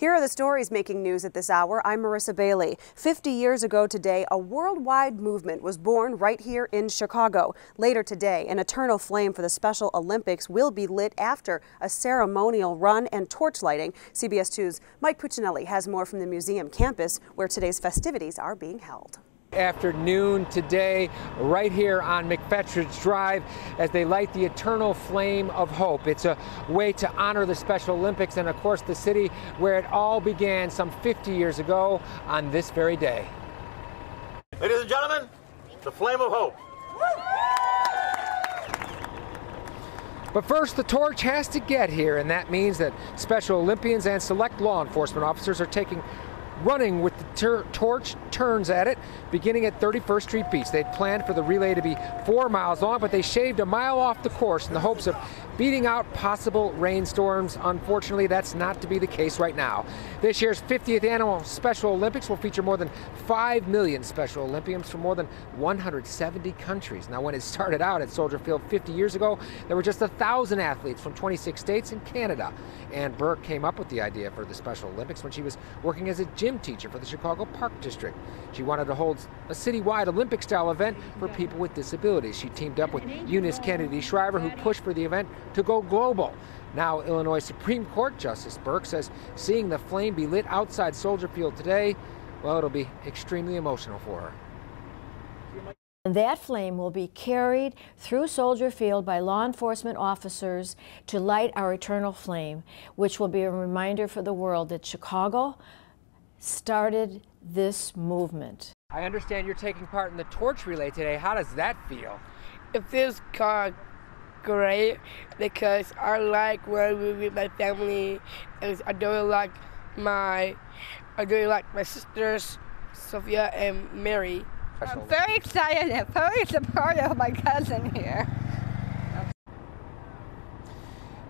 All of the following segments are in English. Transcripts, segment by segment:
Here are the stories making news at this hour. I'm Marissa Bailey. 50 years ago today, a worldwide movement was born right here in Chicago. Later today, an eternal flame for the Special Olympics will be lit after a ceremonial run and torch lighting. CBS 2's Mike Puccinelli has more from the museum campus, where today's festivities are being held. Afternoon today, right here on McFetridge Drive, as they light the eternal flame of hope. It's a way to honor the Special Olympics and, of course, the city where it all began some 50 years ago on this very day. Ladies and gentlemen, the flame of hope. But first, the torch has to get here, and that means that Special Olympians and select law enforcement officers are running with the torch turns at it, beginning at 31st Street Beach. They'd planned for the relay to be 4 miles long, but they shaved a mile off the course in the hopes of beating out possible rainstorms. Unfortunately, that's not to be the case right now. This year's 50th annual Special Olympics will feature more than 5 million Special Olympians from more than 170 countries. Now, when it started out at Soldier Field 50 years ago, there were just 1,000 athletes from 26 states and Canada. Ann Burke came up with the idea for the Special Olympics when she was working as a gym teacher for the Chicago Park District. She wanted to hold a citywide Olympic-style event for people with disabilities. She teamed up with Eunice Kennedy Shriver, who pushed for the event to go global. Now, Illinois Supreme Court Justice Burke says seeing the flame be lit outside Soldier Field today, well, it'll be extremely emotional for her. And that flame will be carried through Soldier Field by law enforcement officers to light our eternal flame, which will be a reminder for the world that Chicago started this movement. I understand you're taking part in the torch relay today. How does that feel? It feels great because I like working with my family, and I really like my sisters, Sophia and Mary. I'm very excited and very supportive of my cousin here.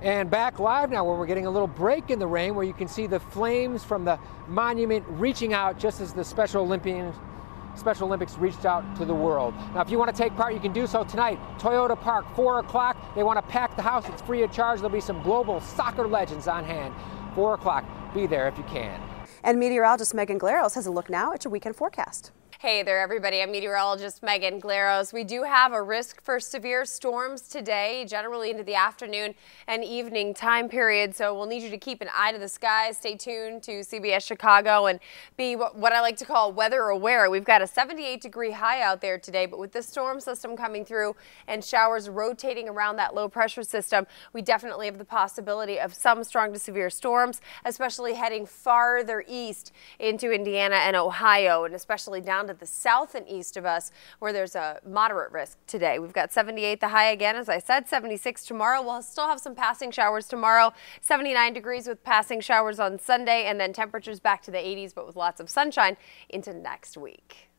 And back live now, where we're getting a little break in the rain, where you can see the flames from the monument reaching out just as the Special Olympics reached out to the world. Now, if you want to take part, you can do so tonight. Toyota Park, 4 o'clock. They want to pack the house. It's free of charge. There'll be some global soccer legends on hand. 4 o'clock. Be there if you can. And meteorologist Megan Glaros has a look now at your weekend forecast. Hey there, everybody. I'm meteorologist Megan Glaros. We do have a risk for severe storms today, generally into the afternoon and evening time period. So we'll need you to keep an eye to the skies. Stay tuned to CBS Chicago and be what I like to call weather aware. We've got a 78-degree high out there today, but with this storm system coming through and showers rotating around that low pressure system, we definitely have the possibility of some strong to severe storms, especially heading farther east into Indiana and Ohio, and especially down to the south and east of us, where there's a moderate risk today. We've got 78 the high again, as I said, 76 tomorrow. We'll still have some passing showers tomorrow, 79 degrees with passing showers on Sunday, and then temperatures back to the 80s, but with lots of sunshine into next week.